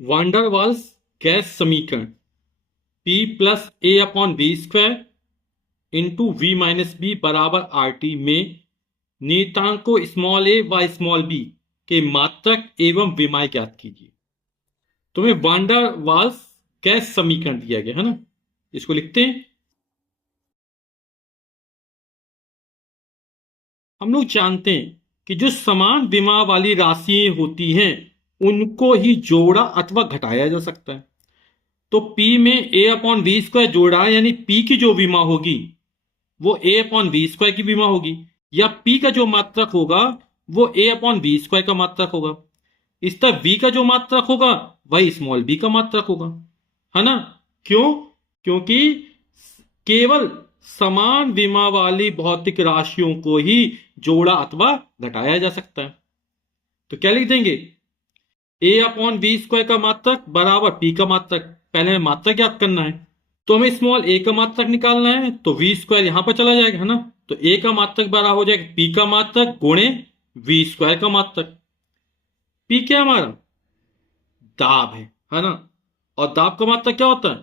Wander Waals gas समीकरण P plus A upon B square into V minus B बराबर R T में नियतांकों small ए व small B के मात्रक एवं विमाय ज्ञात कीजिए। तुम्हें वांडर वाल्स गैस समीकरण दिया गया है ना, इसको लिखते हैं। हम लोग जानते हैं कि जो समान विमा वाली राशियां होती हैं उनको ही जोड़ा अथवा घटाया जा सकता है। तो P में ए अपॉन वी स्क्वायर जोड़ा यानी P की जो विमा होगी वो ए अपॉन वी स्क्वायर की विमा होगी, या P का जो मात्रक होगा वो ए अपॉन वी स्क्वायर का मात्रक होगा। इस तरह V का जो मात्रक होगा वही स्मॉल b का मात्रक होगा, है ना। क्यों? क्योंकि केवल समान विमा वाली भौतिक राशियों को ही जोड़ा अथवा घटाया जा सकता है। तो क्या लिख देंगे? ए अपॉन वी स्क्वायर का मात्रक बराबर P का मात्रक। पहले हमें मात्रक ज्ञात करना है, तो हमें स्मॉल a का मात्रक निकालना है, तो वी स्क्वायर यहां पर चला जाएगा, है ना। तो a का मात्रक बराबर हो जाएगा P का मात्रक गुणे वी स्क्वायर का मात्रक। P क्या हमारा दाब है ना। और दाब का मात्रक क्या होता है?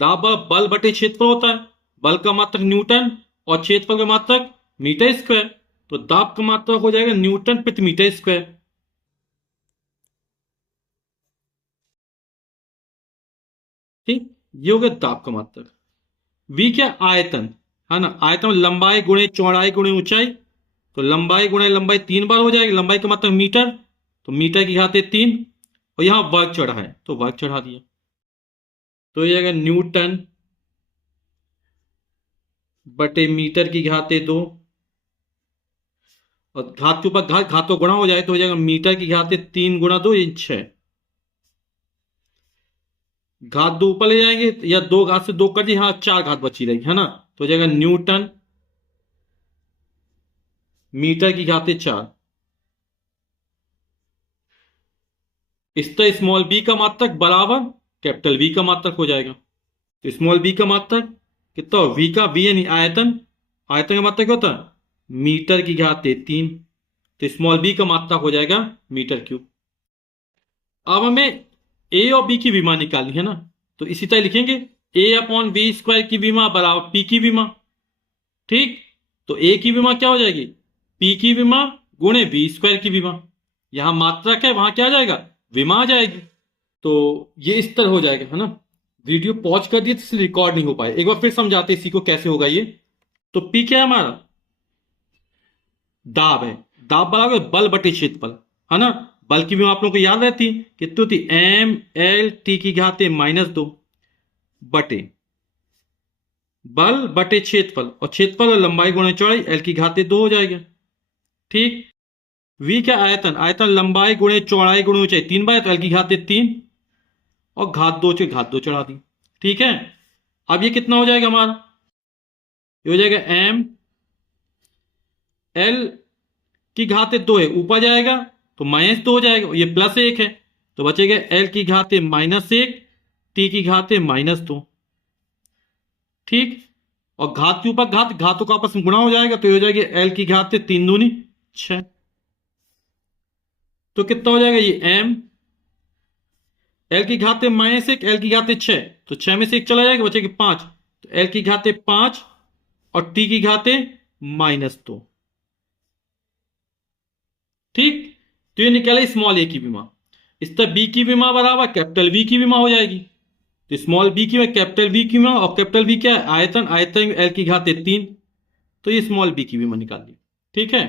दाब बल बटे क्षेत्रफल होता है। बल का मात्रक न्यूटन और क्षेत्रफल का मात्रक मीटर स्क्वायर। तो दाब का मात्रक हो जाएगा न्यूटन प्रति मीटर स्क्वायर। ठीक, ये हो गया दाब का मात्रक। वी क्या? आयतन, है ना। आयतन लंबाई गुणे चौड़ाई गुणे ऊंचाई। तो लंबाई गुणे लंबाई 3 बार हो जाएगी। लंबाई का मतलब मीटर, तो मीटर की घात 3, और यहां वर्ग चढ़ा है तो वर्ग चढ़ा दिया। तो ये अगर न्यूटन बटे मीटर की घात 2, और घात के ऊपर घात, घात तो गुणा हो जाए तो हो जाएगा मीटर की घात 3 गुणा 2 इन 6। घात 2 ऊपर ले जाएंगे या 2 घात से 2 कर दिए, हाँ 4 घात बची रहेगी, है ना। तो हो जाएगा न्यूटन मीटर की घात 4। इस तरह स्मॉल बी का मात्रक बराबर कैपिटल वी का मात्रक हो जाएगा। तो स्मॉल बी का मात्रक कितना? वी का वी यानी आयतन, आयतन का मात्रक क्या होता है? मीटर की घात 3। तो स्मॉल बी का मात्रक हो जाएगा मीटर क्यूब। अब हमें ए और बी की विमा निकालनी है ना, तो इसी तरह लिखेंगे ए अपॉन बी स्क्वायर की विमा बराबर पी की विमा। ठीक, तो ए की विमा क्या हो जाएगी? पी की विमा गुणे बी स्क्वायर की विमा। यहां मात्रक है, वहां क्या आ जाएगा? विमा आ जाएगी। तो ये इस तरह हो जाएगा, है ना। वीडियो पॉज कर दिए तो इसलिए रिकॉर्ड नहीं हो पाए। एक बार फिर समझाते इसी को कैसे होगा ये। तो पी क्या है हमारा? दाब है। दाब बराबर बल बटे क्षेत्रफल, है ना। बल की विमा आप लोगों को याद रहती कितनी होती? एम एल टी की घात -2 बटे बल बटे क्षेत्रफल, और क्षेत्रफल और लंबाई गुणे चौड़ाई एल की घात 2 हो जाएगा। ठीक, वी क्या? आयतन, आयतन लंबाई गुणे चौड़ाई गुणे ऊंचाई 3 बार, तो एल की घात 3, और घात 2 से घात 2 चढ़ा दी। ठीक है, अब ये कितना हो जाएगा हमारा? ये हो जाएगा एम एल की घात 2 है, ऊपर जाएगा तो -2 हो जाएगा, ये +1 है तो बचेगा एल की घात -1 टी की घात -2। ठीक, और घात के ऊपर घात, घातों का आपस में गुणा हो जाएगा तो ये हो जाएगी एल की घात 3 दूनी 6। तो कितना हो जाएगा? ये एम एल की घात -1 एल की घात 6, तो 6 में से 1 चला जाएगा, बचेगी 5। तो एल की घात 5 और टी की घात -2। ठीक, तो ये निकला स्मॉल ए की विमा। इस तरह बी की विमा बराबर कैपिटल वी की विमा हो जाएगी। तो स्मॉल बी की कैपिटल वी की विमा, और कैपिटल वी क्या है? आयतन, आयतन एल की घात 3। तो ये स्मॉल बी की विमा निकाल दी। ठीक है।